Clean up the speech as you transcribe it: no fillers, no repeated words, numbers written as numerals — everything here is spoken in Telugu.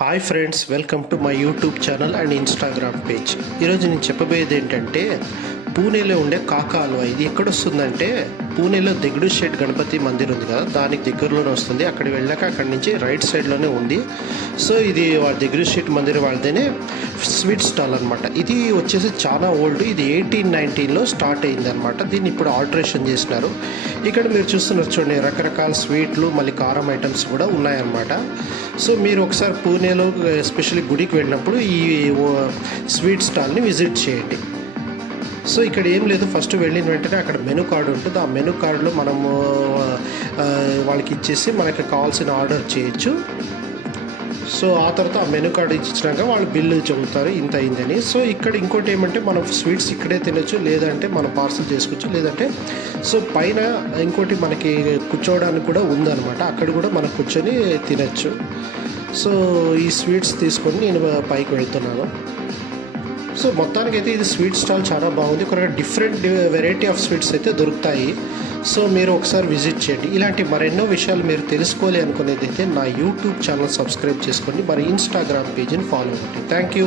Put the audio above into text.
Hi friends, welcome to my YouTube channel and Instagram page. ఈరోజు నేను చెప్పబోయేది ఏంటంటే పూణేలో ఉండే కాకా హల్వా. ఇది ఎక్కడొస్తుందంటే పూణేలో దిగుడు షెడ్ గణపతి మందిర్ ఉంది కదా, దానికి దగ్గరలోనే వస్తుంది. అక్కడికి వెళ్ళాక అక్కడి నుంచి రైట్ సైడ్లోనే ఉంది. సో ఇది వాళ్ళ దిగుడు షెడ్ మందిర్ వాళ్ళదేనే స్వీట్ స్టాల్ అనమాట. ఇది వచ్చేసి చాలా ఓల్డ్. ఇది 1819లో స్టార్ట్ అయింది అనమాట. దీన్ని ఇప్పుడు ఆల్టరేషన్ చేసినారు. ఇక్కడ మీరు చూస్తున్నారు చూడండి, రకరకాల స్వీట్లు మళ్ళీ కారం ఐటమ్స్ కూడా ఉన్నాయన్నమాట. సో మీరు ఒకసారి పూణేలో ఎస్పెషల్లీ గుడికి వెళ్ళినప్పుడు ఈ స్వీట్ స్టాల్ని విజిట్ చేయండి. సో ఇక్కడ ఏం లేదు, ఫస్ట్ వెళ్ళిన వెంటనే అక్కడ మెనూ కార్డు ఉంటుంది. ఆ మెనూ కార్డులో మనము వాళ్ళకి ఇచ్చేసి మనకి కావాల్సిన ఆర్డర్ చేయొచ్చు. సో ఆ తర్వాత ఆ మెనూ కార్డు ఇచ్చినాక వాళ్ళు బిల్లు చెబుతారు ఇంత అయిందని. సో ఇక్కడ ఇంకోటి ఏమంటే మనం స్వీట్స్ ఇక్కడే తినొచ్చు, లేదంటే మనం పార్సల్ చేసుకోవచ్చు, లేదంటే సో పైన ఇంకోటి మనకి కూర్చోవడానికి కూడా ఉందన్నమాట. అక్కడ కూడా మనం కూర్చొని తినచ్చు. సో ఈ స్వీట్స్ తీసుకొని నేను పైకి వెళ్తున్నాను. సో మొత్తానికైతే ఇది స్వీట్ స్టాల్ చాలా బాగుంది. ఒక డిఫరెంట్ వెరైటీ ఆఫ్ స్వీట్స్ అయితే దొరుకుతాయి. సో మీరు ఒకసారి విజిట్ చేయండి. ఇలాంటి మరెన్నో విషయాలు మీరు తెలుసుకోవాలి అనుకునేది అయితే నా యూట్యూబ్ ఛానల్ సబ్స్క్రైబ్ చేసుకోండి, మరి ఇన్స్టాగ్రామ్ పేజ్ని ఫాలో అవ్వండి. Thank you.